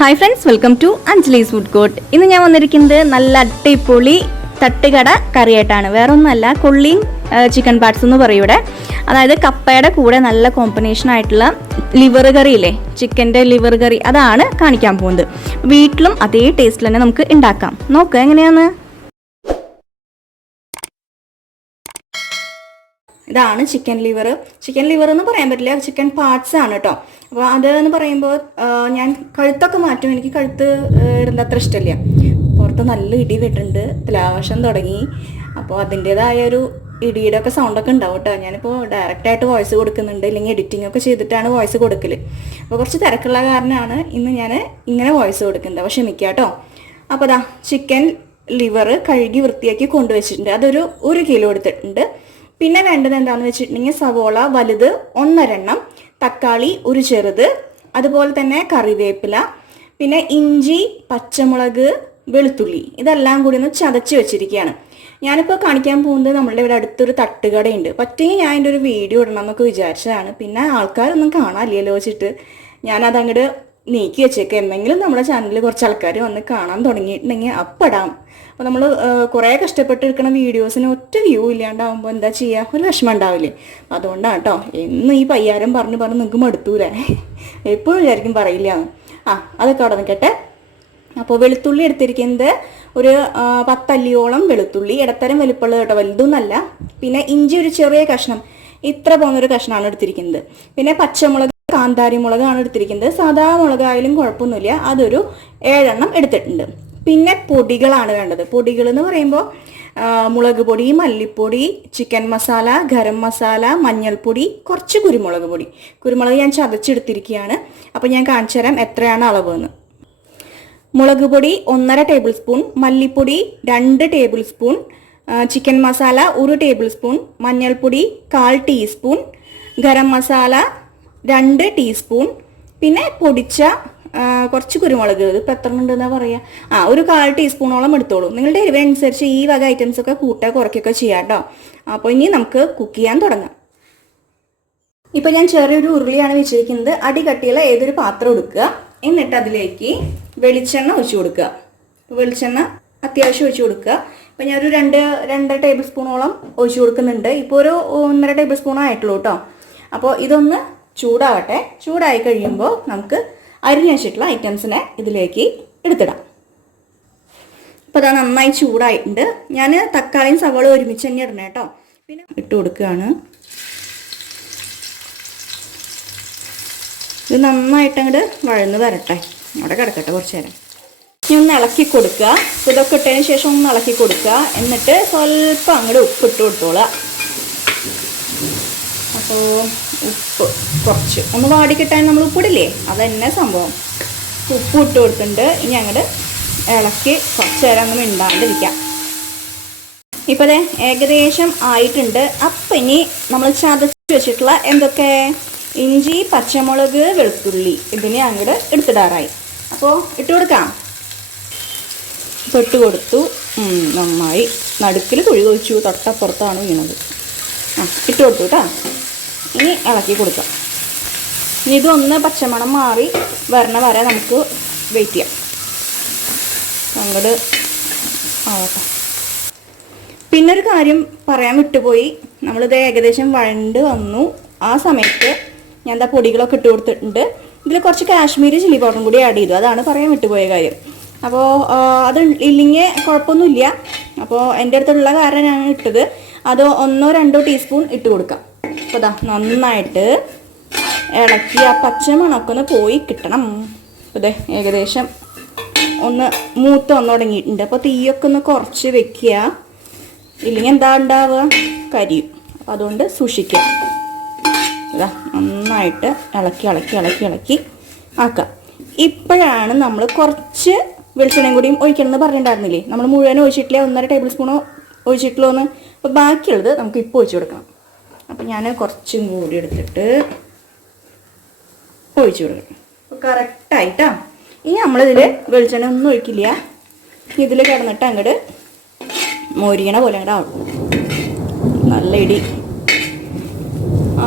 Hi friends, welcome to Anjali's food court. ഇന്ന് ഞാൻ വന്നിരിക്കുന്നത് നല്ല അടിപൊളി തട്ടുകട കറിയായിട്ടാണ്. വേറെ ഒന്നുമല്ല, കൊള്ളിയും ചിക്കൻ പാർട്സ് എന്ന് പറയും ഇവിടെ. അതായത് കപ്പയുടെ കൂടെ നല്ല കോമ്പിനേഷൻ ആയിട്ടുള്ള ലിവർ കറി ഇല്ലേ, ചിക്കൻ്റെ ലിവർ കറി, അതാണ് കാണിക്കാൻ പോകുന്നത്. വീട്ടിലും അതേ ടേസ്റ്റിൽ തന്നെ നമുക്ക് ഉണ്ടാക്കാം. നോക്കുക എങ്ങനെയാന്ന്. ഇതാണ് ചിക്കൻ ലിവർ. ചിക്കൻ ലിവർ എന്ന് പറയാൻ പറ്റില്ല, ചിക്കൻ പാർട്സ് ആണ് കേട്ടോ. അപ്പോൾ അതെന്ന് പറയുമ്പോൾ ഞാൻ കഴുത്തൊക്കെ മാറ്റും. എനിക്ക് കഴുത്ത് ഇടുന്നത് അത്ര ഇഷ്ടമില്ല. പുറത്ത് നല്ല ഇടി വെട്ടുണ്ട്, തുലാവർഷം തുടങ്ങി. അപ്പോൾ അതിൻ്റേതായ ഒരു ഇടിയുടെ ഒക്കെ സൗണ്ടൊക്കെ ഉണ്ടാവും കേട്ടോ. ഞാനിപ്പോൾ ഡയറക്റ്റായിട്ട് വോയിസ് കൊടുക്കുന്നുണ്ട്, ഇല്ലെങ്കിൽ എഡിറ്റിംഗ് ഒക്കെ ചെയ്തിട്ടാണ് വോയിസ് കൊടുക്കൽ. അപ്പോൾ കുറച്ച് തിരക്കുള്ള കാരണമാണ് ഇന്ന് ഞാൻ ഇങ്ങനെ വോയിസ് കൊടുക്കുന്നത്. അപ്പോൾ ക്ഷമിക്കുക കേട്ടോ. അപ്പോൾ അതാ ചിക്കൻ ലിവർ കഴുകി വൃത്തിയാക്കി കൊണ്ടുവച്ചിട്ടുണ്ട്. അതൊരു 1 കിലോ എടുത്തിട്ടുണ്ട്. പിന്നെ വേണ്ടത് എന്താണെന്ന് വെച്ചിട്ടുണ്ടെങ്കിൽ സവോള വലുത് 1.5 എണ്ണം, തക്കാളി ഒരു ചെറുത്, അതുപോലെ തന്നെ കറിവേപ്പില, പിന്നെ ഇഞ്ചി, പച്ചമുളക്, വെളുത്തുള്ളി, ഇതെല്ലാം കൂടി ഒന്ന് ചതച്ച് വെച്ചിരിക്കുകയാണ്. ഞാനിപ്പോൾ കാണിക്കാൻ പോകുന്നത് നമ്മളുടെ ഇവിടെ അടുത്തൊരു തട്ടുകടയുണ്ട്. പറ്റുമെങ്കിൽ ഞാൻ അതിൻ്റെ ഒരു വീഡിയോ ഇടണം എന്നൊക്കെ വിചാരിച്ചതാണ്. പിന്നെ ആൾക്കാരൊന്നും കാണാനില്ലല്ലോ വെച്ചിട്ട് ഞാനതങ്ങോട്ട് നീക്കി വെച്ചേക്കാം. എന്തെങ്കിലും നമ്മുടെ ചാനലിൽ കുറച്ച് ആൾക്കാർ വന്ന് കാണാൻ തുടങ്ങിയിട്ടുണ്ടെങ്കിൽ അപ്പടാം. അപ്പോൾ നമ്മൾ കുറേ കഷ്ടപ്പെട്ടിരിക്കുന്ന വീഡിയോസിന് ഒറ്റ വ്യൂ ഇല്ലാണ്ടാവുമ്പോൾ എന്താ ചെയ്യുക, ഒരു വിഷമം ഉണ്ടാവില്ലേ. അതുകൊണ്ടാണ് കേട്ടോ. എന്നും ഈ പയ്യാരം പറഞ്ഞ് നിങ്ങൾക്ക് മടുത്തൂലേ, എപ്പോഴും വിചാരിക്കും പറയില്ല. അതൊക്കെ അവിടെ നിൽക്കട്ടെ. അപ്പോൾ വെളുത്തുള്ളി എടുത്തിരിക്കുന്നത് ഒരു 10 അല്ലിയോളം വെളുത്തുള്ളി, ഇടത്തരം വലിപ്പമുള്ളത് കേട്ടോ, വലുതൊന്നല്ല. പിന്നെ ഇഞ്ചി ഒരു ചെറിയ കഷ്ണം, ഇത്ര പോകുന്നൊരു കഷ്ണമാണ് എടുത്തിരിക്കുന്നത്. പിന്നെ പച്ചമുളക്, കാന്താരി മുളകാണ് എടുത്തിരിക്കുന്നത്. സാധാ മുളകായാലും കുഴപ്പമൊന്നുമില്ല, അതൊരു 7 എണ്ണം എടുത്തിട്ടുണ്ട്. പിന്നെ പൊടികളാണ് വേണ്ടത്. പൊടികൾ എന്ന് പറയുമ്പോൾ മുളക് പൊടി, മല്ലിപ്പൊടി, ചിക്കൻ മസാല, ഗരം മസാല, മഞ്ഞൾപ്പൊടി, കുറച്ച് കുരുമുളക് പൊടി. കുരുമുളക് ഞാൻ ചതച്ചെടുത്തിരിക്കുകയാണ്. അപ്പോൾ ഞാൻ കാണിച്ചു തരാം എത്രയാണ് അളവ് എന്ന്. മുളക് പൊടി 1.5 ടേബിൾ സ്പൂൺ, മല്ലിപ്പൊടി 2 table spoon, chicken masala 1 table spoon, മഞ്ഞൾപ്പൊടി 1/4 ടീസ്പൂൺ, ഗരം മസാല 2 ടീസ്പൂൺ, പിന്നെ പൊടിച്ച കുറച്ച് കുരുമുളക്, ഇതിപ്പോൾ എത്ര ഉണ്ടെന്നാ പറയുക, ഒരു 1/4 ടീസ്പൂണോളം എടുത്തോളൂ. നിങ്ങളുടെ എരിവനുസരിച്ച് ഈ വക ഐറ്റംസ് ഒക്കെ കൂട്ടുക കുറയ്ക്കുകയൊക്കെ ചെയ്യാം കേട്ടോ. അപ്പോൾ ഇനി നമുക്ക് കുക്ക് ചെയ്യാൻ തുടങ്ങാം. ഇപ്പോൾ ഞാൻ ചെറിയൊരു ഉരുളിയാണ് വെച്ചിരിക്കുന്നത്. അടി കട്ടിയുള്ള ഏതൊരു പാത്രം എടുക്കുക. എന്നിട്ട് അതിലേക്ക് വെളിച്ചെണ്ണ ഒഴിച്ചു കൊടുക്കുക. വെളിച്ചെണ്ണ അത്യാവശ്യം ഒഴിച്ചു കൊടുക്കുക. ഇപ്പോൾ ഞാനൊരു 2 ടേബിൾ സ്പൂണോളം ഒഴിച്ചു കൊടുക്കുന്നുണ്ട്. ഇപ്പോൾ ഒരു 1.5 ടേബിൾ സ്പൂൺ ആയിട്ടുള്ളൂ കേട്ടോ. അപ്പോൾ ഇതൊന്ന് ചൂടാവട്ടെ. ചൂടായി കഴിയുമ്പോൾ നമുക്ക് അരിഞ്ഞു വെച്ചിട്ടുള്ള ഐറ്റംസിനെ ഇതിലേക്ക് എടുത്തിടാം. അപ്പോൾ അത് നന്നായി ചൂടായിട്ടുണ്ട്. ഞാൻ തക്കാളിയും സവാളയും ഒരുമിച്ച് തന്നെ ഇടണം കേട്ടോ. പിന്നെ ഇട്ട് കൊടുക്കുകയാണ്. ഇത് നന്നായിട്ട് അങ്ങോട്ട് വഴന്ന് വരട്ടെ, അവിടെ കിടക്കട്ടെ കുറച്ച് നേരം. ഇനി ഒന്ന് ഇളക്കി കൊടുക്കുക. ഇതൊക്കെ ഇട്ടതിന് ശേഷം ഒന്ന് ഇളക്കി കൊടുക്കുക. എന്നിട്ട് സ്വല്പം അങ്ങോട്ട് ഉപ്പിട്ട് കൊടുത്തോളുക. അപ്പോൾ ഉപ്പ് കുറച്ച് ഒന്ന് വാടിക്കിട്ടാൻ നമ്മൾ ഉപ്പിടില്ലേ, അതന്നെ സംഭവം. ഉപ്പ് ഇട്ട് കൊടുത്തിട്ടുണ്ട്. ഇനി അങ്ങോട്ട് ഇളക്കി കുറച്ച് നേരം ഒന്ന് മിണ്ടാണ്ടിരിക്കാം. ഇപ്പോൾ അതെ ഏകദേശം ആയിട്ടുണ്ട്. അപ്പം ഇനി നമ്മൾ ചതച്ച് വെച്ചിട്ടുള്ള എന്തൊക്കെ ഇഞ്ചി, പച്ചമുളക്, വെളുത്തുള്ളി, ഇതിനെ അങ്ങോട്ട് എടുത്തിടാറായി. അപ്പോൾ ഇട്ട് കൊടുക്കാം. ഇപ്പോൾ ഇട്ട് കൊടുത്തു. നന്നായി നടുക്കിൽ കുഴി കൊഴിച്ചു, തൊട്ടപ്പുറത്താണ് വീണത്. ഇട്ട് കൊടുത്തു കേട്ടോ. ഇനി ഇളക്കി കൊടുക്കാം. ഇനി ഇതൊന്ന് പച്ചമണം മാറി വരണ വരെ നമുക്ക് വെയിറ്റ് ചെയ്യാം. അങ്ങോട്ട് ആവട്ടെ. പിന്നൊരു കാര്യം പറയാൻ വിട്ടുപോയി. നമ്മളിത് ഏകദേശം വഴണ്ട് വന്നു. ആ സമയത്ത് ഞാൻ എന്താ പൊടികളൊക്കെ ഇട്ട് കൊടുത്തിട്ടുണ്ട്. ഇതിൽ കുറച്ച് കാശ്മീരി ചില്ലി പൗഡറും കൂടി ആഡ് ചെയ്തു. അതാണ് പറയാൻ വിട്ടുപോയ കാര്യം. അപ്പോൾ അത് ഇല്ലെങ്കിൽ കുഴപ്പമൊന്നുമില്ല. അപ്പോൾ എൻ്റെ അടുത്തുള്ള കാരണം ഞാൻ ഇട്ടത്. അത് 1-2 ടീസ്പൂൺ ഇട്ട് കൊടുക്കാം. അപ്പോൾ ഇതാ നന്നായിട്ട് ഇളക്കി ആ പച്ചമണമൊക്കെ ഒന്ന് പോയി കിട്ടണം. അതെ ഏകദേശം ഒന്ന് മൂത്ത് വന്നു തുടങ്ങിയിട്ടുണ്ട്. അപ്പോൾ തീയൊക്കെ ഒന്ന് കുറച്ച് വെക്കുക, ഇല്ലെങ്കിൽ എന്താ ഉണ്ടാവുക, കരിയും. അപ്പോൾ അതുകൊണ്ട് സൂക്ഷിക്കുക. ഇതാ നന്നായിട്ട് ഇളക്കി ഇളക്കി ഇളക്കി ഇളക്കി ആക്കാം. ഇപ്പോഴാണ് നമ്മൾ കുറച്ച് വെളിച്ചെണ്ണയും കൂടിയും ഒഴിക്കണമെന്ന് പറഞ്ഞിട്ടുണ്ടായിരുന്നില്ലേ. നമ്മൾ മുഴുവൻ ഒഴിച്ചിട്ടില്ല, 1.5 ടേബിൾ സ്പൂണോ ഒഴിച്ചിട്ടുള്ളൂ എന്ന്. അപ്പോൾ ബാക്കിയുള്ളത് നമുക്ക് ഇപ്പോൾ ഒഴിച്ചു കൊടുക്കണം. അപ്പം ഞാൻ കുറച്ചും കൂടി എടുത്തിട്ട് ഒഴിച്ചു കൊടുക്കണം. അപ്പോൾ കറക്റ്റായിട്ടാ. ഇനി നമ്മളിതിൽ വെളിച്ചെണ്ണ ഒന്നും ഒഴിക്കില്ല. ഇതിൽ കിടന്നിട്ട് അങ്ങോട്ട് മോരിക്കണ പോലെ അങ്ങോട്ട് ആവും. നല്ല ഇടി.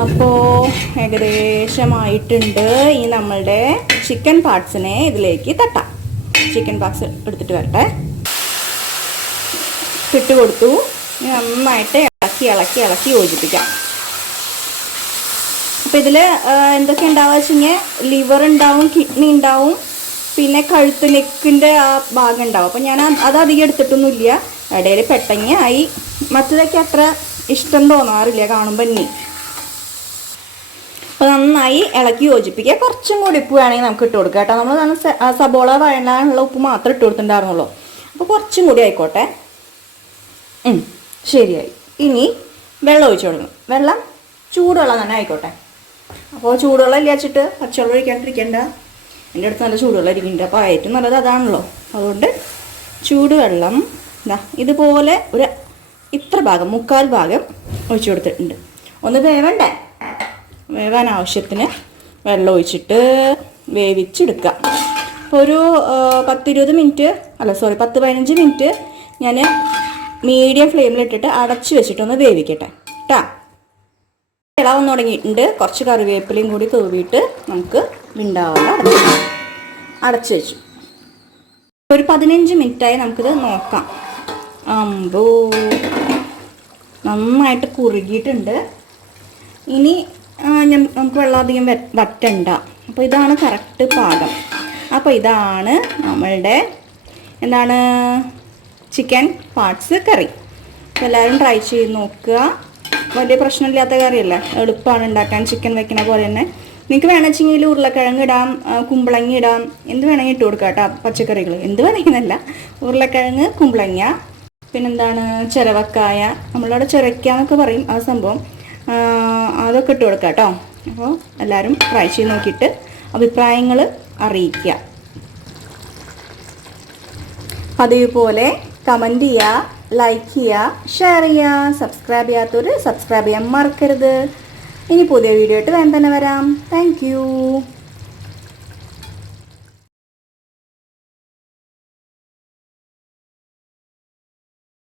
അപ്പോൾ ഏകദേശമായിട്ടുണ്ട്. ഈ നമ്മളുടെ ചിക്കൻ പാർട്സിനെ ഇതിലേക്ക് തട്ടാം. ചിക്കൻ പാർട്സ് എടുത്തിട്ട് വരട്ടെ. ഇട്ട് കൊടുത്തു. നന്നായിട്ട് ഇളക്കി ഇളക്കി ഇളക്കി യോജിപ്പിക്കാം. അപ്പോൾ ഇതിൽ എന്തൊക്കെ ഉണ്ടാവുക വെച്ചെങ്കിൽ ലിവർ ഉണ്ടാവും, കിഡ്നി ഉണ്ടാവും, പിന്നെ കഴുത്ത് നെക്കിൻ്റെ ആ ഭാഗം ഉണ്ടാവും. അപ്പോൾ ഞാൻ അത് അധികം എടുത്തിട്ടൊന്നുമില്ല. ഇടയിൽ പെട്ടങ്ങായി. മറ്റതൊക്കെ അത്ര ഇഷ്ടം തോന്നാറില്ല കാണുമ്പോൾ ഇനി. അപ്പോൾ നന്നായി ഇളക്കി യോജിപ്പിക്കുക. കുറച്ചും കൂടി ഉപ്പ് വേണമെങ്കിൽ നമുക്ക് ഇട്ട് കൊടുക്കാം കേട്ടോ. നമ്മൾ സബോള വഴങ്ങാനുള്ള ഉപ്പ് മാത്രം ഇട്ട് കൊടുത്തിട്ടുണ്ടായിരുന്നുള്ളൂ. അപ്പോൾ കുറച്ചും കൂടി ആയിക്കോട്ടെ. ശരിയായി. ഇനി വെള്ളം ഒഴിച്ചു കൊടുക്കണം. വെള്ളം ചൂടുവെള്ളം തന്നെ ആയിക്കോട്ടെ. അപ്പോൾ ചൂടുവെള്ളം ഇല്ലാച്ചിട്ട് പച്ചവെള്ളം ഒഴിക്കാണ്ടിരിക്കേണ്ട. എൻ്റെ അടുത്ത് നല്ല ചൂടുവെള്ളം ഇരിക്കുന്നുണ്ട്. അപ്പോൾ ഏറ്റവും നല്ലത് അതാണല്ലോ. അതുകൊണ്ട് ചൂടുവെള്ളം ഇതുപോലെ ഒരു ഇത്ര ഭാഗം, 3/4 ഭാഗം ഒഴിച്ചു കൊടുത്തിട്ടുണ്ട്. ഒന്ന് വേവണ്ടേ? വേവാൻ ആവശ്യത്തിന് വെള്ളം ഒഴിച്ചിട്ട് വേവിച്ചെടുക്കുക. അപ്പോൾ ഒരു 10-15 മിനിറ്റ് ഞാൻ മീഡിയം ഫ്ലെയിമിലിട്ടിട്ട് അടച്ച് വെച്ചിട്ടൊന്ന് വേവിക്കട്ടെ കേട്ടോ. ഇളവന്ന് തുടങ്ങിയിട്ടുണ്ട്. കുറച്ച് കറിവേപ്പിലയും കൂടി തൂവിയിട്ട് നമുക്ക് വിണ്ടാവാതെ അടച്ച് വെച്ചു. ഒരു 15 മിനിറ്റായി നമുക്കിത് നോക്കാം. അമ്പോ നന്നായിട്ട് കുറുകിയിട്ടുണ്ട്. ഇനി നമുക്ക് വെള്ളം അധികം വറ്റണ്ട. അപ്പോൾ ഇതാണ് കറക്റ്റ് പാകം. അപ്പോൾ ഇതാണ് നമ്മളുടെ ചിക്കൻ പാർട്സ് കറി. അപ്പോൾ എല്ലാവരും ട്രൈ ചെയ്ത് നോക്കുക. വലിയ പ്രശ്നമില്ലാത്ത കറിയല്ലേ, എളുപ്പമാണ് ഉണ്ടാക്കാൻ. ചിക്കൻ വെക്കണ പോലെ തന്നെ. നിങ്ങൾക്ക് വേണമെങ്കിൽ ഉരുളക്കിഴങ്ങ് ഇടാം, കുമ്പളങ്ങ ഇടാം, എന്ത് വേണമെങ്കിൽ ഇട്ട് കൊടുക്കാം കേട്ടോ. പച്ചക്കറികൾ എന്ത് വേണമെന്നല്ല, ഉരുളക്കിഴങ്ങ്, കുമ്പളങ്ങ, ചിരവക്കായ, നമ്മളവിടെ ചിരക്ക എന്നൊക്കെ പറയും ആ സംഭവം, അതൊക്കെ ഇട്ട് കൊടുക്കാം കേട്ടോ. അപ്പോൾ എല്ലാവരും ട്രൈ ചെയ്ത് നോക്കിയിട്ട് അഭിപ്രായങ്ങൾ അറിയിക്കുക. പതിവ് പോലെ കമൻറ്റ് ചെയ്യുക, ലൈക്ക് ചെയ്യുക, ഷെയർ ചെയ്യുക. സബ്സ്ക്രൈബ് ചെയ്യാത്തവർ സബ്സ്ക്രൈബ് ചെയ്യാൻ മറക്കരുത്. ഇനി പുതിയ വീഡിയോ ആയിട്ട് വേഗം തന്നെ വരാം. Thank you.